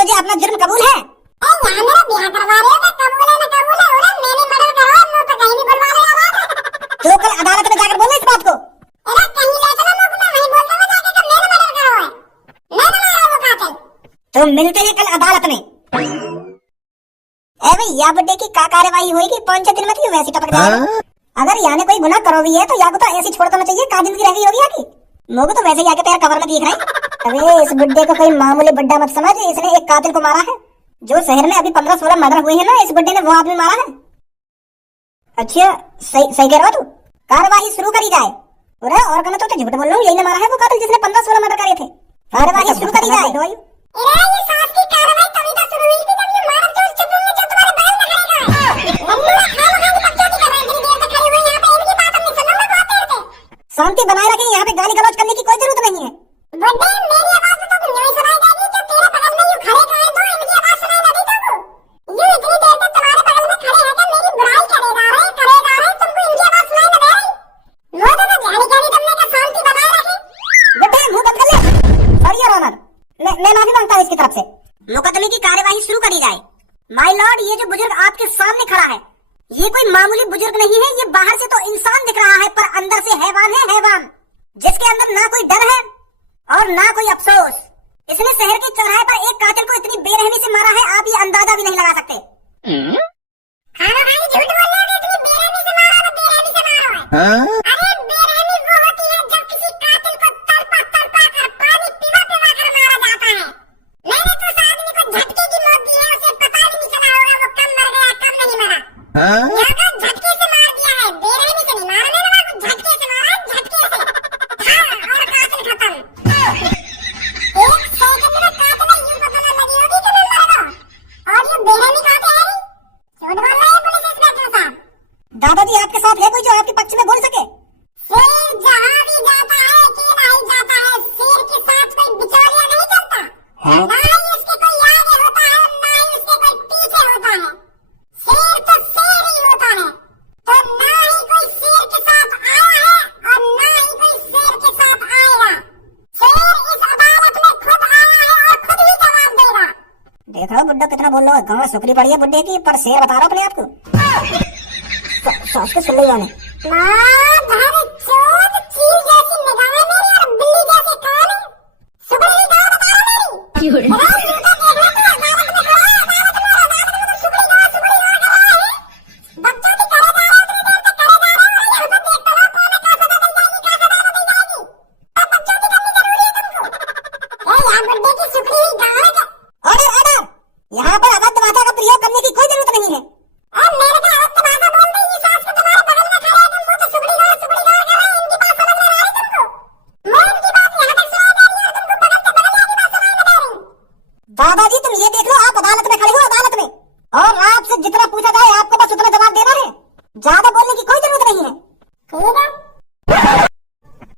तुझे अपना जुर्म कबूल है? यहाँ मेरा ब्याह करवा रहे हो, कबूल है ना कबूल है, उड़ा मैंने मर्डर करवाया, मुंह पे कहीं भी बुलवा लो आवाज। तो कल अदालत में जाकर बोलना इस बात को। अरे कहीं ले चलो मुंह पे, वहीं बोल दूंगा जाके कि मैंने मर्डर करवाया, मैं तुम्हारा वो कातिल। तो मिलते हैं कल अदालत में। ए भाई या बड्डे की का कार्यवाही होगी, 5-6 दिन में क्यों वैसी टपक जाएगा। अगर यहाँ ने कोई गुनाह करो भी है तो या को तो ऐसी छोड़ देना चाहिए, का जिंदगी रह गई होगी आकी। मोगो तो वैसे ही आके तेरा कवर में दिख रहा है। अबे इस बुड्ढे को कोई मामूली बुड्ढा मत समझ, इसने एक कातिल को मारा है। जो शहर में अभी 15-16 मर्डर हुए हैं ना, इस बुड्ढे ने वो आदमी मारा है। अच्छा सही कह रहा तू, कार्यवाही शुरू करी जाए। और कहना तो झूठ बोल रहा हूँ, यही ने मारा है वो कातिल जिसने 15-16 मर्डर करे थे। कार्यवाही शुरू करी जाए। ये सास की कार्रवाई तभी तो शुरू हुई थी जब ये मारम चोर चुप में जो तुम्हारे बाल में खड़ेगा। लल्लू खाम खाम की बकचोदी कर रहे हैं, इतनी देर तक खड़े हुए यहाँ पे, इनकी बात हमने सुना ना बहुत देर से। शांति बनाए रखें, यहाँ पे गाली गलौज करने की कोई जरूरत नहीं है। बुड्ढे मेरी आवाज तो तुम नहीं सुनाई देगी, जो तेरे बगल में यूं खड़े खड़े तो इनकी आवाज सुनाई ना दी तुमको। यूं इतनी देर तक तुम्हारे बगल में खड़े रहकर मेरी बुराई करे जा रहे, तुमको इनकी आवाज सुनाई ना दे रही। मुंह तो जानी जानी तुमने का शांति बनाए रखे। बुड्ढे मुंह बंद कर ले। सॉरी योर ऑनर, मैं माफी मांगता हूँ इसकी तरफ से। मुकदमे की कार्यवाही शुरू करी जाए। माय लॉर्ड, ये जो बुजुर्ग आपके सामने खड़ा है, ये कोई मामूली बुजुर्ग नहीं है। ये बाहर से तो इंसान दिख रहा है, पर अंदर से हैवान है, हैवान, जिसके अंदर ना कोई डर है और ना कोई अफसोस। इसने शहर के चौराहे पर एक कातिल को इतनी बेरहमी से मारा है, आप ये अंदाजा भी नहीं लगा सकते। खाना भाई झूठ बोल रहे हो, इतनी बेरहमी से मारा है, बेरहमी से मारा है। अरे बेरहमी वो होती है जब किसी कातिल को तड़पा तड़पा कर, पानी पिला पिला कर मारा जाता है। मैंने तो उस आदमी को झटके की मौत दी है, उसे पता भी नहीं चला होगा वो कब मर गया कब नहीं मरा। यहाँ का झटके से मार दिया है, बेरहमी से नहीं मारा मैंने, वहाँ झटके से मारा है, झटके से। हाँ, और कातिल खत्म। एक सेकंड में कातिल यूं तो पता लगी होगी कि मैं मर गया। और ये बेरहमी कहाँ से आई? झूठ बोल रहे हैं पुलिस इंस्पेक्टर साहब। दादाजी आपके साथ है कोई जो आपके पक्ष में बोल सके? शेर जहाँ भी जाता है अकेला ही जाता है, शेर के साथ कोई बिचौलिया नहीं चलता। ना ही उसके कोई आगे होता है, ना ही उसके कोई पीछे होता है। शेर तो शेर ही होता है। तो ना ही कोई शेर के साथ आया है और ना ही कोई शेर के साथ आएगा। शेर इस अदालत में खुद आया है और खुद ही जवाब देगा। देख रहा हो बुड्ढा कितना बोल रहा है, गाँव सुकरी पड़ी है बुड्ढे की, पर शेर बता रहा अपने आप को। सास को सुन ली जाने। माधर चोद, चील जैसी निगाहें मेरी और बिल्ली जैसे कान। सुगड़ी गाँव बता रहा मेरी। राम जूता देख ले तू, अदालत में खड़ा है, अदालत में तो सुगड़ी गाँव कर रहा है। बच्चों की करे जा रहा है, इतनी देर तक करे जा रहा है, यहाँ पे देखता रहो कौन है, का सजा दी जाएगी, का सजा दी जाएगी। अब बच्चों की करनी जरूरी है तुमको। यहाँ बुड्ढे की सुगड़ी हुई गाँव है क्या? ऑर्डर ऑर्डर, यहाँ पर अभद्र भाषा का प्रयोग करने की कोई जरूरत नहीं है। अब मेरे को अवश्य भाषा बोल रही है, सास को तुम्हारे बगल में खड़े हैं, तुम वो तो सुगड़ी गाँव कर रहे हैं, इनकी बात समझ में आ रही तुमको? मैं इनकी बात यहाँ तक सुनाई दे रही है और तुमको बगल से बगल वाली बात सुनाई नहीं दे रही। दादाजी तुम ये देख लो, आप अदालत में खड़े हो, अदालत में, और आपसे जितना पूछा जाए आपको बस उतना जवाब देना है, ज्यादा बोलने की कोई जरूरत नहीं है। ठीक है।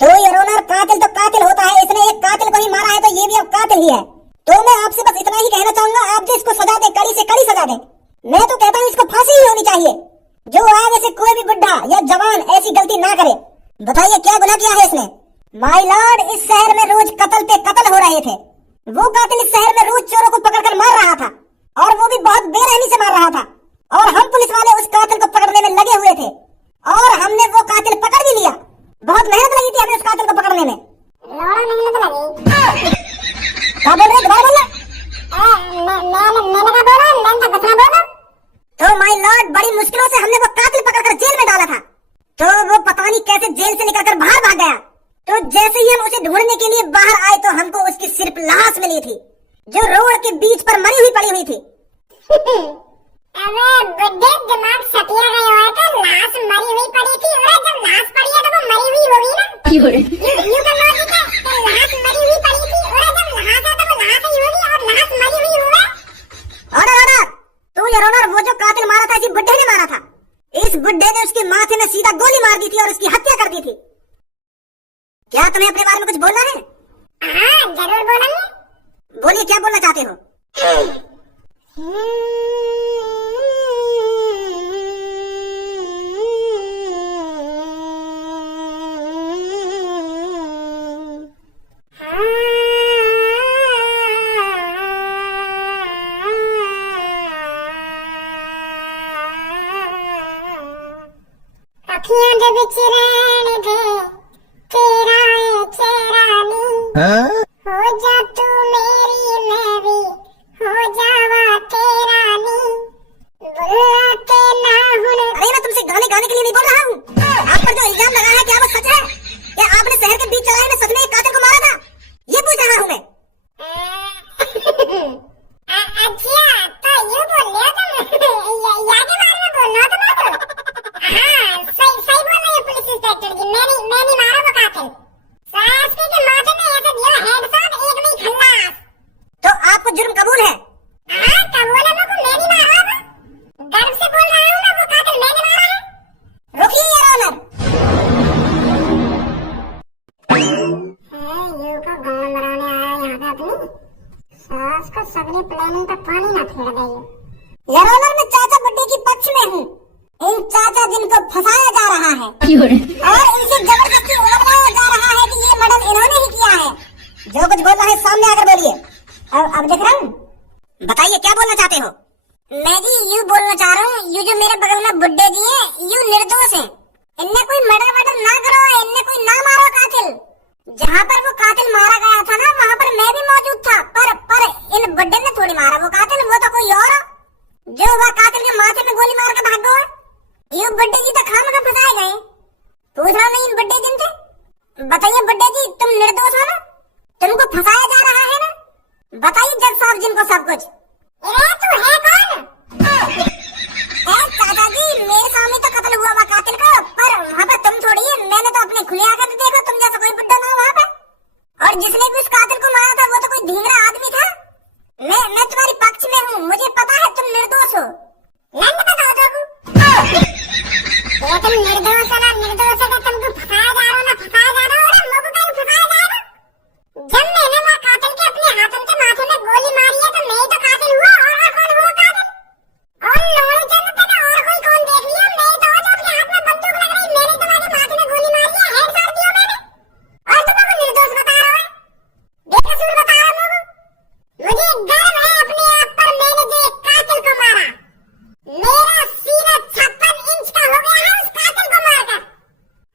तो योर ऑनर, कातिल तो कातिल होता है, इसने एक कातिल को ही मारा है तो ये भी अब कातिल ही है। तो मैं आपसे बस इतना ही कहना चाहूंगा, आप जो इसको सजा दे, कड़ी से कड़ी सजा दे। मैं तो कहता हूँ इसको फांसी ही होनी चाहिए। जो आगे से कोई भी बुढ़ा या जवान ऐसी गलती ना करे। बताइए क्या गुनाह किया है इसने? माय लॉर्ड, इस शहर में रोज कत्ल पे कत्ल हो रहे थे। वो कातिल इस शहर में रोज चोरों को पकड़कर मार रहा था, और वो भी बहुत बेरहमी से मार रहा था। और हम पुलिस वाले उस कातिल को पकड़ने में लगे हुए थे, और हमने वो कातिल पकड़ भी लिया। बहुत मेहनत लगी थी हमें उस कातिल को पकड़ने में। लोड़ा मेहनत लगी। क्या बोल रहे, दोबारा बोलना। मैंने क्या बोला? मैंने तो कुछ ना बोला। तो माय लॉर्ड, बड़ी मुश्किलों से हमने वो कातिल पकड़कर जेल में डाला था। तो वो पता नहीं कैसे जेल से निकलकर बाहर भाग गया। तो जैसे ही हम उसे ढूंढने के लिए बाहर आए तो हमको उसकी सिर्फ लाश मिली थी, जो रोड के बीच पर मरी हुई पड़ी हुई थी। अबे बुड्ढे, दिमाग सटिया गया है तो लाश मरी हुई पड़ी थी, और जब लाश पड़ी है तो वो मरी हुई होगी ना। यूं का लॉजिक है कि लाश मरी हुई पड़ी थी, और जब लाश है तो वो लाश ही होगी, और लाश मरी हुई होगा। ऑर्डर ऑर्डर, तो योर ऑनर, वो जो कातिल मारा था इसी बुड्ढे ने मारा था। इस बुड्ढे ने उसके माथे में सीधा गोली मार दी थी और उसकी हत्या कर दी थी। क्या तुम्हें अपने बारे में कुछ बोलना है? हाँ जरूर बोलेंगे। बोलिए, क्या बोलना चाहते हो? रहने दे तेरा ये चेहरा नी हो जा तू मेरी मैं भी हो जावा तेरा नी बुलाते ना हुन। अरे मैं तुमसे गाने गाने के लिए नहीं बोल रहा हूँ। आप पर जो इल्जाम लगा है क्या वो सच है? क्या आपने शहर के बीच चौराहे में सच में एक कातिल को मारा था? ये पूछ रहा हूँ मैं। अच्छा तो ये बोल लिया तुम याद बारे में बोल रहा था तो हाँ सही बोल रही है पुलिस इंस्पेक्टर जी। मैं नहीं मारा वो कातिल। सासपी के माथे में ऐसे दिया हेडशॉट एक नहीं खल्लास। तो आपको जुर्म कबूल है? हाँ कबूल है। मैं नहीं मारा वो गर्व से बोल रहा हूँ मैं वो कातिल मैंने मारा है। रुकिए योर ऑनर। ये का गाना मराने आया यहाँ पे अपनी सास को सगली प्लानिंग पे पानी ना फेर दे। योर ऑनर मैं चाचा बुड्ढे की पक्ष में हूँ। इन चाचा जिनको फंसाया जा रहा है और इनसे जबरदस्ती उलझाया जा रहा है कि ये मर्डर इन्होंने ही किया है। जो कुछ बोल रहा है सामने आकर बोलिए। अब देख रहा हूँ, बताइए क्या बोलना चाहते हो? मैं जी यूँ बोलना चाह रहा हूँ यू जो मेरे बगल में बुड्ढे जी है यू निर्दोष है। इनने कोई मर्डर ना करो इनने कोई ना मारो कातिल। जहाँ पर वो कातिल मारा गया था ना वहाँ पर मैं भी मौजूद था पर इन बुड्ढे ने थोड़ी मारा वो कातिल। वो तो कोई और जो वह कातिल के माथे में गोली मार कर भाग गया। ये बुड्ढे जी तो खामखा फंसाए गए। पूछ रहा नहीं इन बुड्ढे जिन से। बताइए बुड्ढे जी तुम निर्दोष हो ना? तुमको फंसाया जा रहा है ना? बताइए जज साहब जिनको सब कुछ। तू है कौन? चाचा जी मेरे सामने तो कत्ल हुआ कातिल का पर वहाँ पर तुम थोड़ी है। मैंने तो अपने खुले आंखें देखा तुम जैसा कोई बुड्ढा ना वहाँ पर। और जिसने भी उस कातिल को मारा था वो तो कोई ढींगरा आदमी था। मैं तुम्हारी पक्ष में हूँ। मुझे पता है तुम निर्दोष हो। लंड बताओ तो तुम निर्दोष हो ना निर्दोष है तो तुमको फंसाया जा रहा हो ना फंसाया जा रहा हो ना मुझको कहीं फंसाया जाएगा। जब मैंने वो कातिल के अपने हाथों से माथे में गोली मारी है तो मैं ही तो कातिल हुआ और कौन हुआ कातिल? और लोड़े जन्नत ने और कोई कौन देख लिया? मैं तो जो अपने हाथ में बंदूक लग रही मैंने तुम्हारे माथे में गोली मारी है हेडशॉट दिया मैंने और तुम मुझे निर्दोष बता रहे हो बेकसूर बता रहे हो। मुझे गर्व है अपने आप पर मैंने जो एक कातिल को मारा। मेरा सीना 56 इंच का हो गया है उस कातिल को मारकर।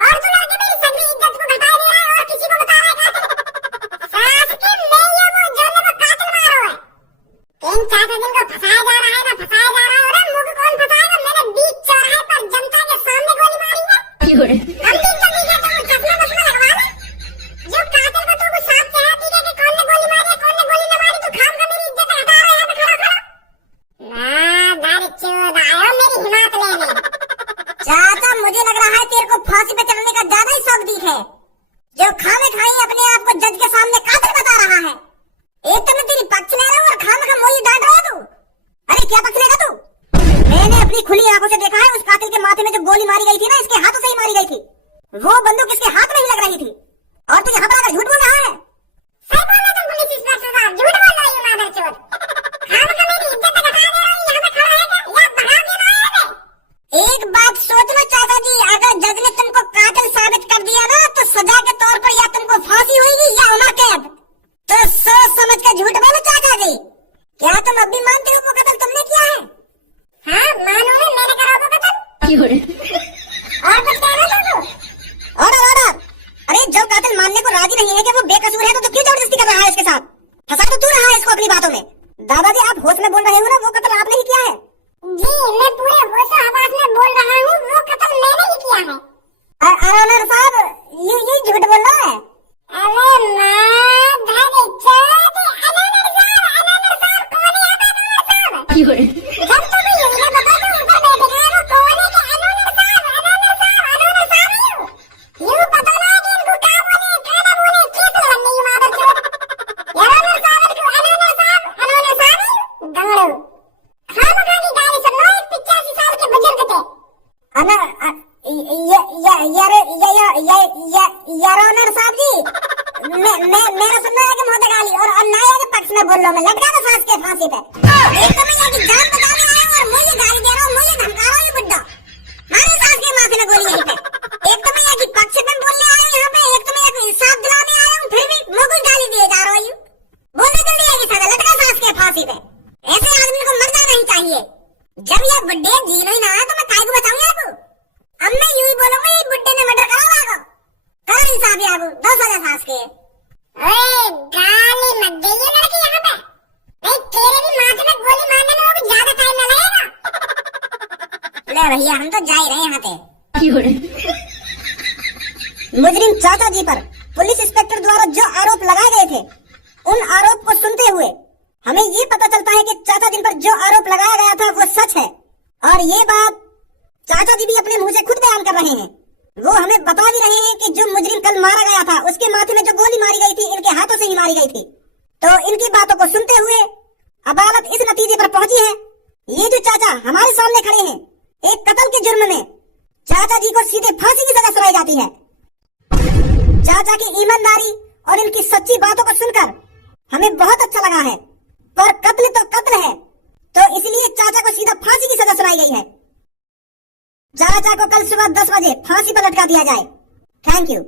और तू लड़के मेरी सगली इज्जत को घटा दे रहा है और किसी को बता रहा है कातिल। सास के मैं ये वो जो ने वो कातिल मारा है। इन चाचा जिनको फंसाया जा रहा है ना फंसाया जा रहा है ना मुझे कौन फंसाएगा? मैंने बीच चौराहे पर जनता के सामने गोली मारी है। हम भी चली गए तो चश्मा बसमा लगवा ले। जो कातिल को तू कुछ साफ कहती है कि कौन ने गोली मारी है कौन ने गोली न मारी तू खाम का मेरी इज्जत हटा रहा है यहाँ पे खड़ा खड़ा। आयो मेरी हिम्मत लेने। चाचा मुझे लग रहा है तेरे को फांसी पे चढ़ने का ज्यादा ही शौक दिख है जो खामे खाई अपने आप को जज के सामने कातिल बता रहा है। एक तो मैं तेरी पक्ष ले रहा हूँ और खामखा मुझे डांट रहा है तू। अरे क्या पक्ष लेगा तू? मैंने अपनी खुली आंखों से देखा है उस कातिल के माथे में जो गोली मारी गई थी ना इसके हाथों से ही मारी गई थी। वो बंदूक इसके हाथ में ही लग रही थी और तू यहाँ पर आकर झूठ बोल रहा है। सही बोल रहे तुम पुलिस इंस्पेक्टर साहब झूठ बोल रही हो मादरचोद। खामखा मेरी इज्जत घटा दे रहा है यहाँ पे खड़ा है क्या या भगा के ना आए? एक बात सोच लो चाचा जी अगर जज ने तुमको कातिल साबित कर दिया ना तो सजा के तौर पर या तुमको फांसी होगी या उम्र कैद। तो सोच समझ के झूठ बोलो चाचा जी। क्या तुम अब भी मानते हो वो कत्ल तुमने किया है? हाँ मानो है मैंने करा वो कत्ल। और कुछ कहना चाहो? ऑर्डर। अरे जब कातिल मानने को राजी नहीं है कि वो बेकसूर है तो क्यों जबरदस्ती कर रहा है इसके साथ? फंसा तो तू रहा है इसको अपनी बातों में। दादाजी आप होश में बोल रहे हो ना वो कत्ल आपने ही किया है? जी मैं पूरे होशो हवास में बोल रहा हूँ वो कत्ल मैंने ही किया है। ऑनर साहब ये झूठ बोल रहा है। अरे माँ धनिचोद अननर साहब कौन है अननर साहब? जब तो मैं यही बता दूँ ऊपर बैठे हैं वो कौन है कि अननर साहब यूँ पता ना कि इनको क्या बोले क्या ना बोले कैसे लगने ये मादरचोद। अननर साहब दंगड़ो खामखा की गाली सुन लो। 85 साल के बुजुर्ग थे। यार ऑनर साहब जी मेरा सुनना है कि मोहते गाली और ना है कि पक्ष में बोल लो मैं लटका दो सास के फांसी पे। एक तो मैं यहाँ की जान बचाने आया हूँ और मुझे गाली दे रहा हूँ मुझे धमका रहा हूँ ये बुड्ढा। मारे सास के माथे में गोली यहीं पे। एक तो मैं यहाँ की पक्ष में बोलने आया हूँ यहाँ पे एक तो मैं यहाँ इंसाफ दिलाने आया हूँ फिर भी मुझे गाली दिए जा रहा हूँ। बोलने जल्दी आएगी सजा लटका सास के फांसी पे। ऐसे आदमी को मर जाना ही चाहिए। जब ये बुड्ढे जीनो ही ना आया तो मैं काय को बचाऊंगा आपको। अब मैं यूं ही बोलूंगा ये बुड्ढे ने है भैया, हम तो जा ही रहे यहाँ पे। मुजरिम चाचा जी पर पुलिस इंस्पेक्टर द्वारा जो आरोप लगाए गए थे, उन आरोप को सुनते हुए हमें ये पता चलता है कि चाचा जिन पर जो आरोप लगाया गया था वो सच है। और ये बात चाचा जी भी अपने मुंह से खुद बयान कर रहे हैं। वो हमें बता भी रहे हैं कि जो मुजरिम कल मारा गया था उसके माथे में जो गोली मारी गई थी इनके हाथों से ही मारी गई थी। तो इनकी बातों को सुनते हुए अदालत इस नतीजे पर पहुंची है, ये जो चाचा हमारे सामने खड़े हैं, एक कत्ल के जुर्म में चाचा जी को सीधे फांसी की सजा सुनाई जाती है। चाचा की ईमानदारी और इनकी सच्ची बातों को सुनकर हमें बहुत अच्छा लगा है, पर कत्ल तो कत्ल है, तो इसलिए चाचा को सीधा फांसी की सजा सुनाई गई है। चाचा को कल सुबह 10 बजे फांसी पर लटका दिया जाए। Thank you.